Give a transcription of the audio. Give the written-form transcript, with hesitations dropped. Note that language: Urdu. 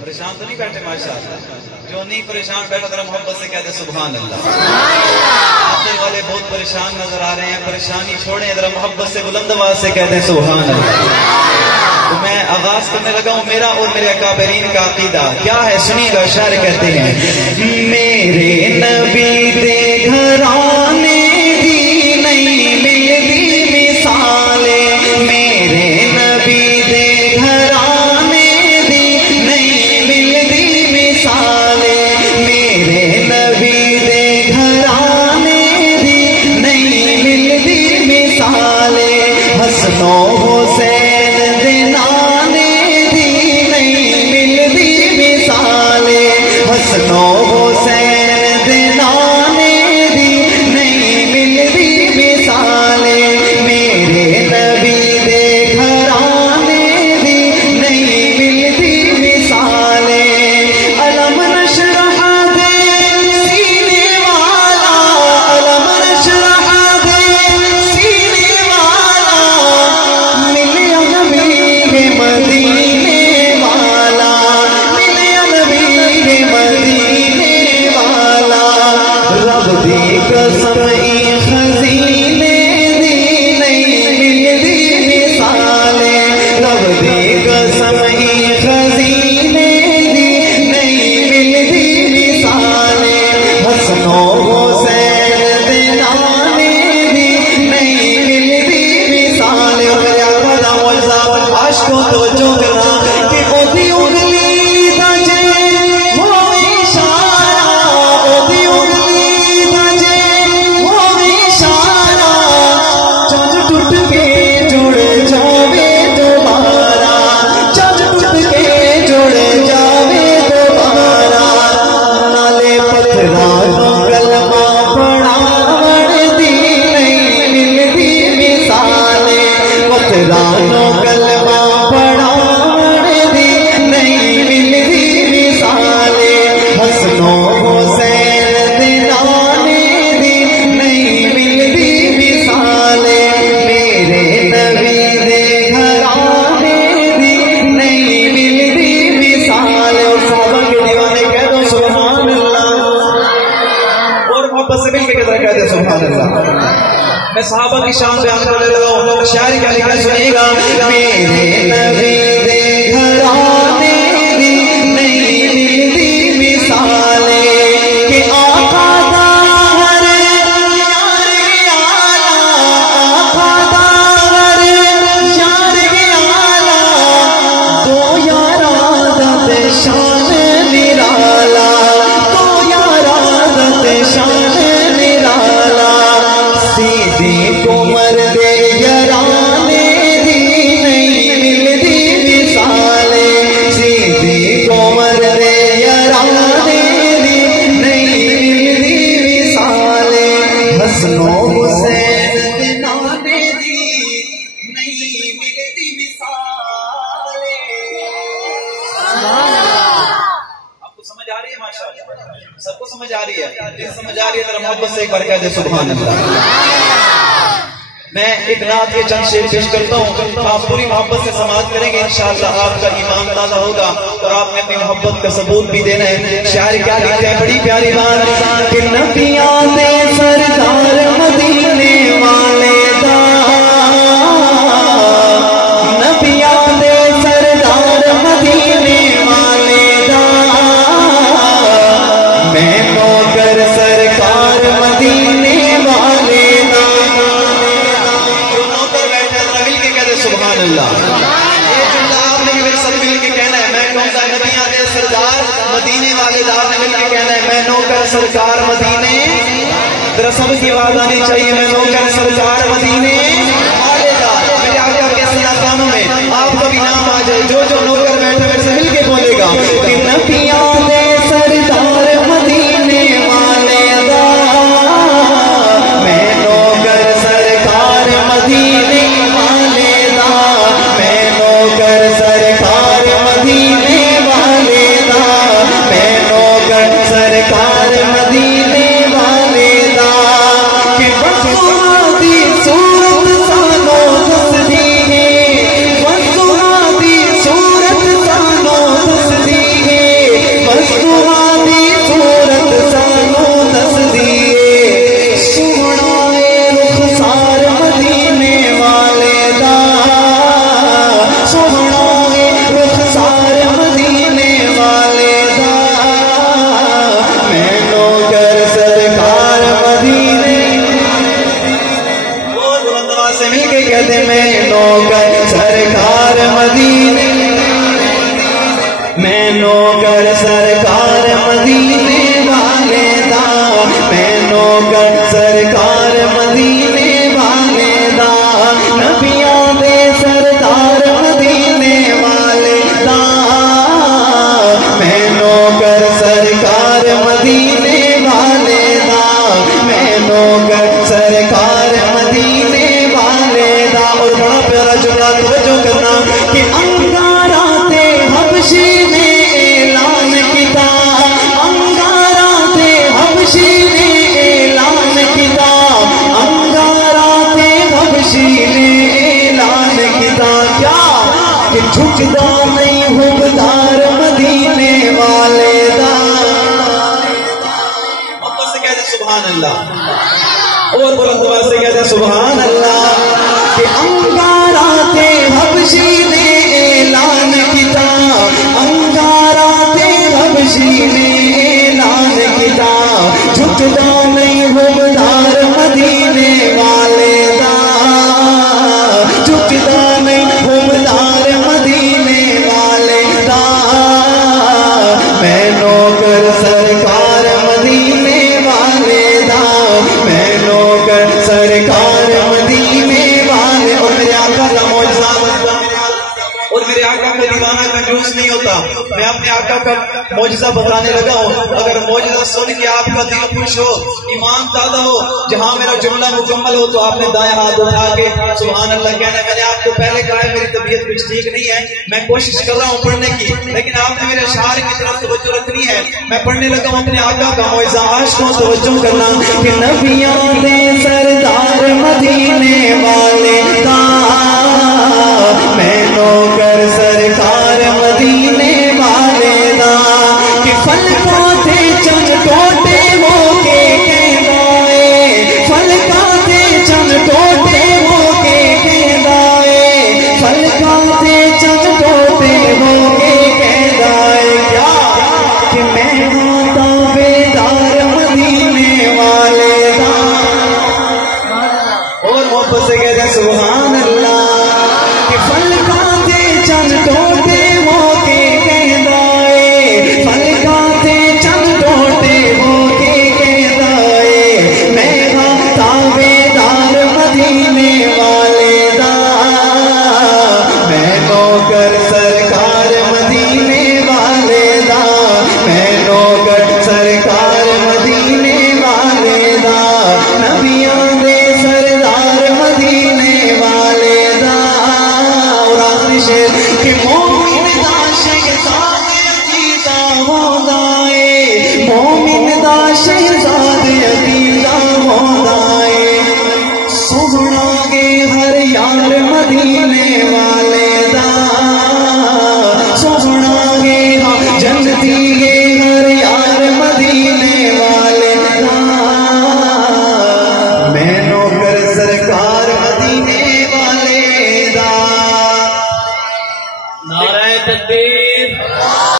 پریشان تو نہیں بیٹھے ماشاءاللہ؟ جو نہیں پریشان بیٹھا ذرا محبت سے کہتے سبحان اللہ۔ آخر والے بہت پریشان نظر آ رہے ہیں، پریشانی چھوڑیں ذرا محبت سے بلند آواز سے کہتے سبحان اللہ۔ تو میں آغاز کرنے لگا ہوں، میرا اور میرے اکابرین کا عقیدہ کیا ہے سنیے گا۔ شاعر کہتے ہیں میرے نبی دے گھرانے دی نہیں ملتی مثالیں، میرے نبی دے گھرانے دی نہیں ملتی مثالیں، میرے نبی دے گھرانے دی نہیں ملتی مثالیں، حسن و حسین دے نانے دی نہیں ملتی مثالیں، حسن و حسین دے نانے دی نہیں ملتی مثالیں، میرے نبی دے گھرانے دی نہیں ملتی مثالیں، علم نشرح دے سینے والا، علم نشرح دے سینے والا، ملے نبی کے مدینے والا، ملے نبی کے مدینے والا، رب دی قسم ای خزینے دی نہیں ملتی مثالیں، رب دی قسم ای خزینے دی نہیں ملتی مثالیں، حسن و حسین دے نانے دی نہیں ملتی مثالیں، اور میرے آقا دا معجزہ عاشقوں تو جھکنا کہ اودی انگلی دا جے وہ اشارہ، اودی انگلی دا جے وہ اشارہ، چند ٹوٹ کے جڑ جاوے دوبارہ، چند ٹوٹ کے جڑ جاوے دوبارہ، نالے پتھرانوں کلمہ پڑھاون دی نہیں ملتی مثالیں، پتھرانوں کلمہ پڑھاون دی نہیں ملتی مثالیں، حسن و حسین دے نانے دی نہیں ملتی مثالیں، میرے نبی دے گھرانے دی نہیں ملتی مثالیں، اور صحابہ کے دیوانے کہہ دو سبحان اللہ، اور محبت سے مل کے کہہ دے سبحان اللہ۔ میں صحابہ کی شان بیان کرنے لگا ہوں، شاعر کیا لکھا سنیے گا، میرے نبی دے گھرانے دی نہیں ملتی مثالیں، کہ آقا دا ہر یار گیالا، آقا دا ہر یار گیالا، دو یاراں دا تے شان نرالا، دو یاراں دا تے شان نرالا، صدیق عمر دے یارانے دی نہیں ملتی مثالیں، صدیق عمر دے یارانے دی نہیں ملتی مثالیں، حسن و حسین دے نانے دی نہیں ملتی مثالیں۔ آپ کو سمجھ آ رہی ہے ماشاءاللہ؟ سب کو سمجھ آ رہی ہے؟ سمجھ آ رہی ہے ذرا محبت سے ایک بار کہہ دے سبحان اللہ۔ میں ایک نعت کے چند شعر پیش کرتا ہوں، آپ پوری محبت سے سماعت کریں گے، انشاءاللہ آپ کا ایمان تازہ ہوگا اور آپ نے اپنی محبت کا ثبوت بھی دینا ہے۔ شاعر کیا لکھتے ہیں، بڑی پیاری بات، کہ نبیاں دے سردار مدینے والے دا، نبیاں دے سردار مدینے والے دا، میں نوکر سرکار مدینے والے دا، جو نوکر بیٹھے ہیں مل کے کہتے سبحان اللہ۔ یہ جملہ آپ نے میرے ساتھ مل کے کہنا ہے، میں نوکر نبیاں دے سردار مدینے والے دا، نے مل کے کہنا ہے میں نوکر سرکار مدینے، ذرا سب کی آواز آنی چاہیے، میں نوکر سرکار مدینے والے دا، میرے آقا کے سیاستانوں میں آپ کا بھی نام آ جائے، جو جو نوکر بیٹھے میرے سے مل کے بولے گا، کہ نبیاں دے سردار مدینے والے دا، میں نوکر سرکار مدینے والے دا، میں نوکر سرکار مدینے والے دا، میں نوکر سرکار مدینے والے دا، کہ بخوا دی سورت میں نوکر سرکار مدینے والے دا، میں نوکر سرکار مدینے والے دا، نبیاں دے سردار مدینے والے دا، میں نوکر سرکار مدینے والے دا، میں نوکر سرکار مدینے والے دا۔ اور بڑا پیارا جملہ توجہ کرنا کہ انگارات حبشی نے اعلان کیتا، انگارات حبشی نے اعلان کیتا، انگارات حبشی نے اعلان کیتا، کیا کہ جھکدا نہیں حبدار مدینے والے دا۔ محبت سے کہتے سبحان اللہ، اور بلند آواز سے کہتے سبحان اللہ، کہ انگارات حبشی نے اعلان کیتا، انگارات حبشی نے اعلان کیتا، جھکدا نہیں حبدار مدینے والے دا، جھکدا نہیں حبدار مدینے والے دا، میں نوکر سرکار مدینے والے دا، میں نوکر سرکار مدینے والے۔ اور میرے آقا کا معجزہ، اور میرے آقا کا دیوانہ کنجوس نہیں ہوتا، میں اپنے آقا کا معجزہ بتانے لگا ہوں، اگر معجزہ سن کے آپ کا دل خوش ہو، ایمان تازہ ہو، جہاں میرا جملہ مکمل ہو تو آپ نے دائیں ہاتھ اٹھا کے سبحان اللہ کہنا ہے۔ میں نے آپ کو پہلے کہا ہے میری طبیعت کچھ ٹھیک نہیں ہے، میں کوشش کر رہا ہوں پڑھنے کی، لیکن آپ نے میرے اشعار کی طرف توجہ رکھنی ہے۔ میں پڑھنے لگا ہوں اپنے آقا کا معجزہ، عاشقوں توجہ کرنا کہ نبیاں دے سردار مدینے والے دا، میں نوکر سرکار